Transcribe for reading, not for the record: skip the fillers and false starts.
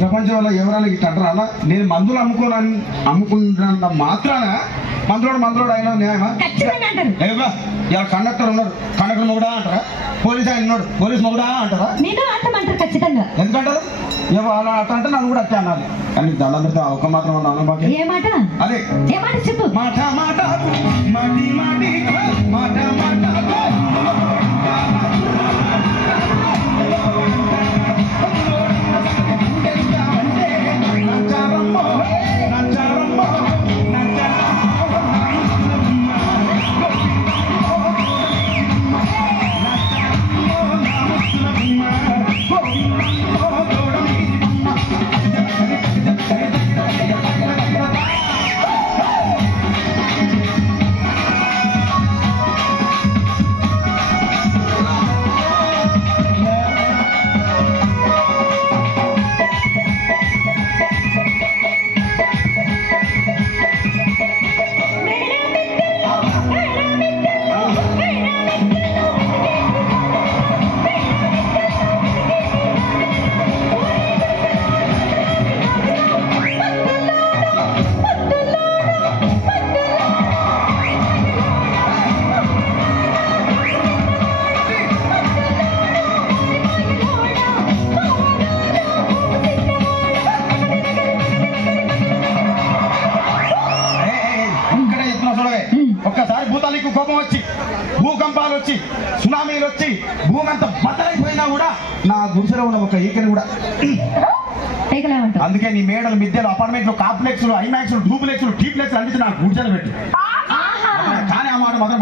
ప్రపంచంలో ఎవరైనా ఇట్లా అంటారా అన్న? నేను మందులు అమ్ముకున్న మాత్రాన మందులోడు అయినా న్యాయమా? ఇలా కండక్టర్ ఉన్నాడు, కండక్టర్ మొగుడా అంటారా? పోలీస్ ఆయన ఉన్నాడు, పోలీస్ మొగుడా అంటారా? ఖచ్చితంగా ఎందుకంటారు? అలా అట్లా అంటే నన్ను కూడా అట్టే అనాలి. కానీ దండం పెడితే ఒక మాత్రం అన్నాను మాకు. ఏ మాట? అదే ఏ మాట చెప్పు. మాట మాట మాటి మాటి మాట మాట ఒక్కసారి భూతానికి కోపం వచ్చి, భూకంపాలు వచ్చి, సునామీలు వచ్చి, భూమి అంతా బద్దలైపోయినా కూడా నా గుడిసెలో ఉన్న ఒక ఈకని కూడా. అందుకే నీ మేడలు, మిద్దెలు, అపార్ట్మెంట్లు, కాంప్లెక్స్లు, ఐమాక్స్లు, డూప్లెక్స్లు, టీప్లెక్స్లు అన్నిటి నాకు గుడిసెలు పెట్టి. కానీ ఆ మాట మాత్రం